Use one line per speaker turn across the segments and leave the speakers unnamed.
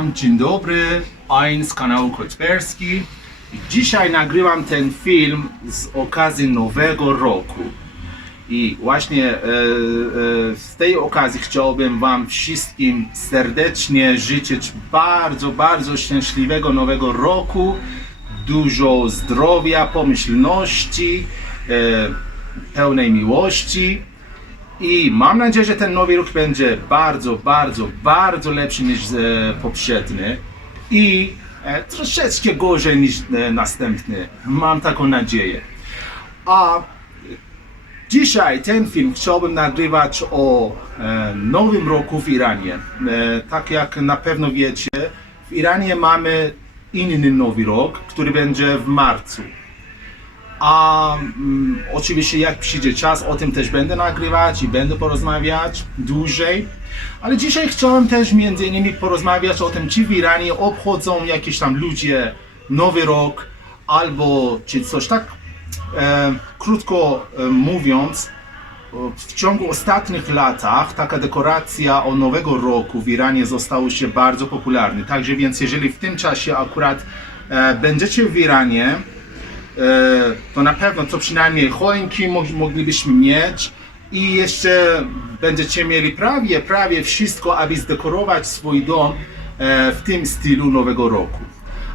Witam, dzień dobry, Ein z kanału Kocperski. Dzisiaj nagrywam ten film z okazji Nowego Roku. I właśnie e, e, z tej okazji chciałbym Wam wszystkim serdecznie życzyć bardzo, bardzo szczęśliwego Nowego Roku, dużo zdrowia, pomyślności, e, pełnej miłości. I mam nadzieję, że ten nowy rok będzie bardzo, bardzo, bardzo lepszy niż e, poprzedni i e, troszeczkę gorzej niż e, następny. Mam taką nadzieję. A dzisiaj ten film chciałbym nagrywać o e, nowym roku w Iranie. E, tak jak na pewno wiecie, w Iranie mamy inny nowy rok, który będzie w marcu. A mm, oczywiście jak przyjdzie czas, o tym też będę nagrywać i będę porozmawiać dłużej. Ale dzisiaj chciałem też między innymi porozmawiać o tym, czy w Iranie obchodzą jakieś tam ludzie Nowy Rok, albo czy coś tak e, krótko e, mówiąc, w ciągu ostatnich latach taka dekoracja o Nowego Roku w Iranie została się bardzo popularna. Także więc jeżeli w tym czasie akurat e, będziecie w Iranie, to na pewno to przynajmniej choinki mo- moglibyśmy mieć i jeszcze będziecie mieli prawie, prawie wszystko, aby zdekorować swój dom e, w tym stylu Nowego Roku.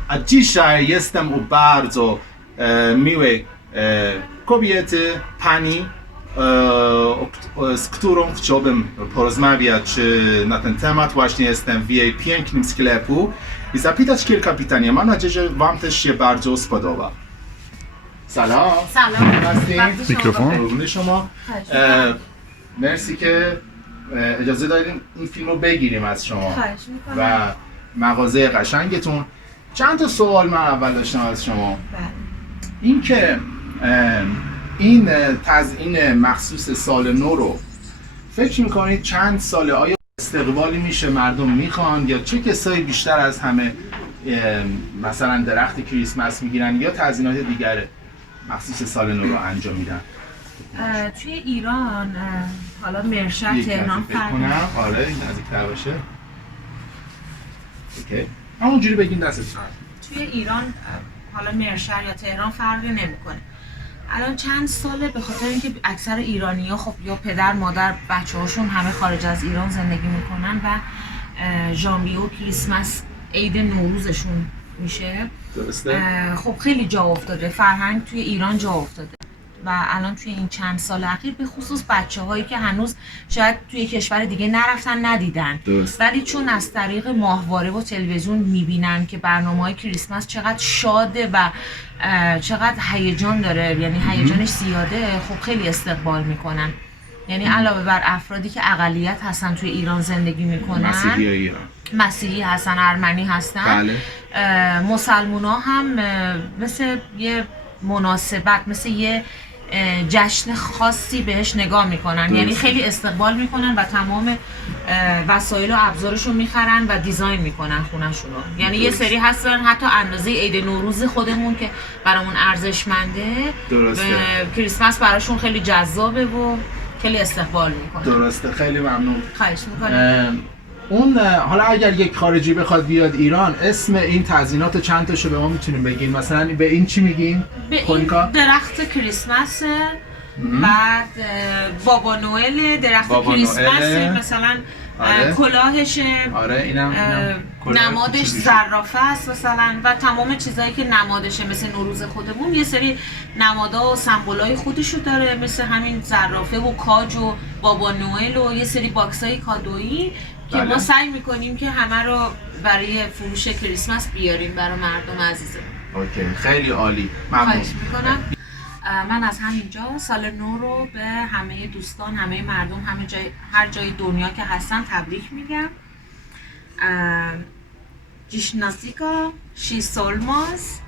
A dzisiaj jestem u bardzo e, miłej e, kobiety, pani, e, z którą chciałbym porozmawiać e, na ten temat. Właśnie jestem w jej pięknym sklepu i zapytać kilka pytań. Mam nadzieję, że Wam też się bardzo spodoba. سلام
سلام
هستی؟
وقت شما
میکروفون؟
شما. مرسی که اجازه دادیم این فیلم رو بگیریم از شما. و مغازه قشنگتون چند تا سوال من اول داشتم از شما
بله.
این که این اه، تزیین مخصوص سال نو رو فکر می‌کنید چند ساله آیا استقبالی میشه مردم می‌خوان یا چه کسایی بیشتر از همه مثلا درخت کریسمس می‌گیرن یا تزیینات دیگر مخصوص سال نو رو انجام میدن.
توی ایران حالا مرشد تهران فرق
کنم. آره این نزدیکتر باشه. اوکی. همونجوری بگین دستتون
توی ایران حالا مرشد یا تهران فرقی نمی‌کنه. الان چند ساله به خاطر اینکه اکثر ایرانی ها خب یا پدر مادر بچه هاشون همه خارج از ایران زندگی می‌کنن و ژانویه و کریسمس عید نوروزشون میشه.
درسته؟
خب خیلی جا افتاده. فرهنگ توی ایران جا افتاده. و الان توی این چند سال اخیر به خصوص بچه هایی که هنوز شاید توی کشور دیگه نرفتن ندیدن.
درست.
ولی چون از طریق ماهواره و تلویزیون می‌بینن که برنامه های کریسمس چقدر شاده و چقدر هیجان داره یعنی هیجانش زیاده خب خیلی استقبال می‌کنن. یعنی علاوه بر افرادی که اقلیت هستن توی ایران زندگی می‌کنن.
مسیحی
مسیحی هستن ارمنی هستن.
بله.
مسلمونا هم مثل یه مناسبت مثل یه جشن خاصی بهش نگاه می‌کنن.
درسته.
یعنی خیلی استقبال می‌کنن و تمام وسایل و ابزارشون می‌خرن و دیزاین می‌کنن خونهشون رو یعنی یه
درست.
سری هستن حتی اندازه عید نوروز خودمون که برامون ارزشمنده.
درسته.
کریسمس براشون خیلی جذابه و خیلی استقبال می‌کنن.
درسته. خیلی ممنون.
خواهش می‌کنم.
اون حالا اگر یک خارجی بخواد بیاد ایران اسم این تزیینات چند تاشو به ما می‌تونیم بگین مثلا به این چی میگین
به این درخت کریسمس بعد بابا نوئل درخت
بابا
کریسمس. مثلا
آره.
کلاهشه
آره اینم, اینم کلاه
نمادش. زرافه است مثلا و تمام چیزایی که نمادشه مثل نوروز خودمون یه سری نمادا و سمبولای خودشو داره مثل همین زرافه و کاج و بابا نوئل و یه سری باکسای کادویی که
بله.
ما سعی می‌کنیم که همه رو برای فروش کریسمس بیاریم برای مردم عزیزه.
اوکی. خیلی عالی. ممنون.
خواهش می‌کنم. من از همینجا سال نو رو به همه دوستان همه مردم همه جای هر جای دنیا که هستن تبریک میگم. جیشنازیکا شی سولماز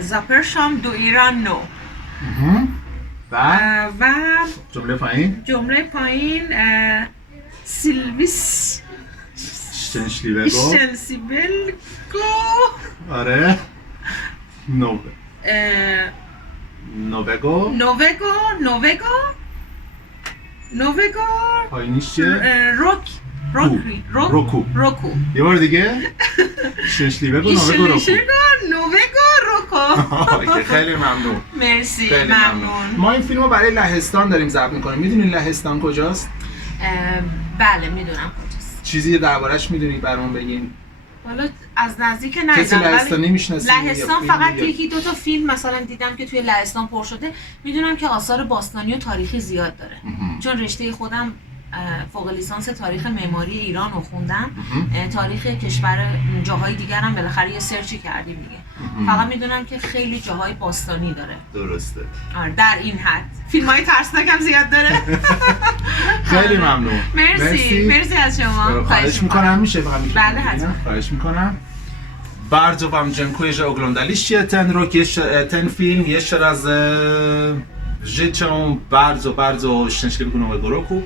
زاپرشام دو ایران نو.
بعد
و؟
جمله پایین؟
جمله پایین سیلویس
نو بگو
نووگو نووگو نووگو
پایینیش چیه؟
اه، روک روکری رو-
روکو.
روکو
یه بار دیگه ششلیوه گو نوه گو روکو
ایشلیشگاه نوگو روکو
آه، خیلی ممنون
مرسی ممنون
ما این فیلم رو برای لهستان داریم ضبط می‌کنیم. می‌دونین لهستان کجاست؟
اه، بله می‌دونم کجاست.
چیزی دربارش می‌دونید برام بگین؟
حالا از نزدیک
کسی
ندیدم ولی
لهستانی می‌شناسید
لهستان فقط یکی دو تا فیلم مثلا دیدم که توی لهستان پر شده. می‌دونم که آثار باستانی و تاریخی زیاد داره. چون رشته خودم فوق لیسانس تاریخ معماری ایران رو خوندم. تاریخ کشور جاهای دیگر هم بالاخره یه سرچی کردیم دیگه. فقط می‌دونم که خیلی جاهای باستانی داره.
درسته.
آره در این حد. فیلم های ترسناک هم زیاد داره.
خیلی ممنون.
مرسی. مرسی. از شما.
خواهش می‌کنم. میشه
بله، حتما.
خواهش mikonam. Bardzo wam dziękuję, że oglądaliście ten rok, jeszcze, ten film. Jeszcze raz życzę bardzo, bardzo szczęśliwego nowego roku.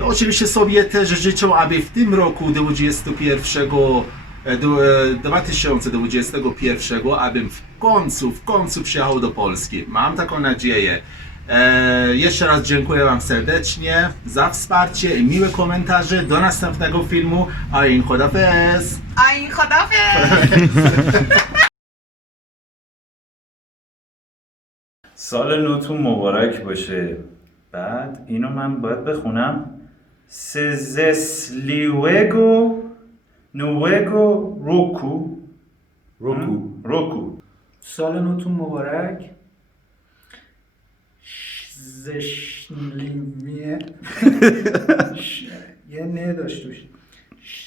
No, oczywiście sobie też życzę, aby w tym roku 21, e, du- e, 2021, abym w końcu, w końcu przyjechał do Polski. Mam taką nadzieję. E, jeszcze raz dziękuję Wam serdecznie za wsparcie i miłe komentarze. Do następnego filmu. A in Chodafez!
آی خدافظ
سال نوتون مبارک باشه بعد اینو من باید بخونم سزسلیوگو نوگو روکو
روکو
روکو
سال نوتون مبارک زشلیویه یه نه داشته باشید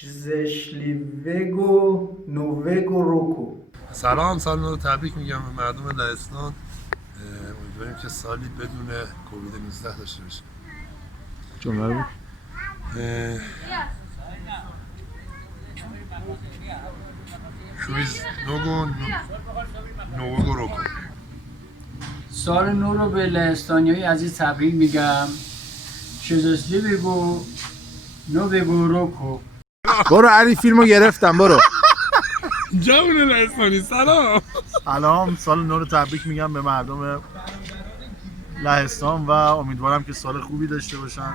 زشلیوگو نوگو روکو
سلام سال نو رو تبریک میگم به مردم لهستان امیدواریم که سالی بدون کووید 19 داشته باشیم
جمله
شویز نوگو نو- نوگو روکو
سال نو رو به لهستانی عزیز تبریک میگم. شزسلی بگو. نو بگو روکو
برو علی فیلمو گرفتم برو.
جوون لهستانی سلام.
سلام سال نو رو تبریک میگم به مردم لهستان و امیدوارم که سال خوبی داشته باشن.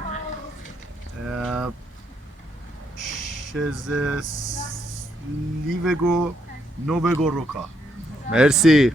Şezes Livego Novego Roka.
Merci.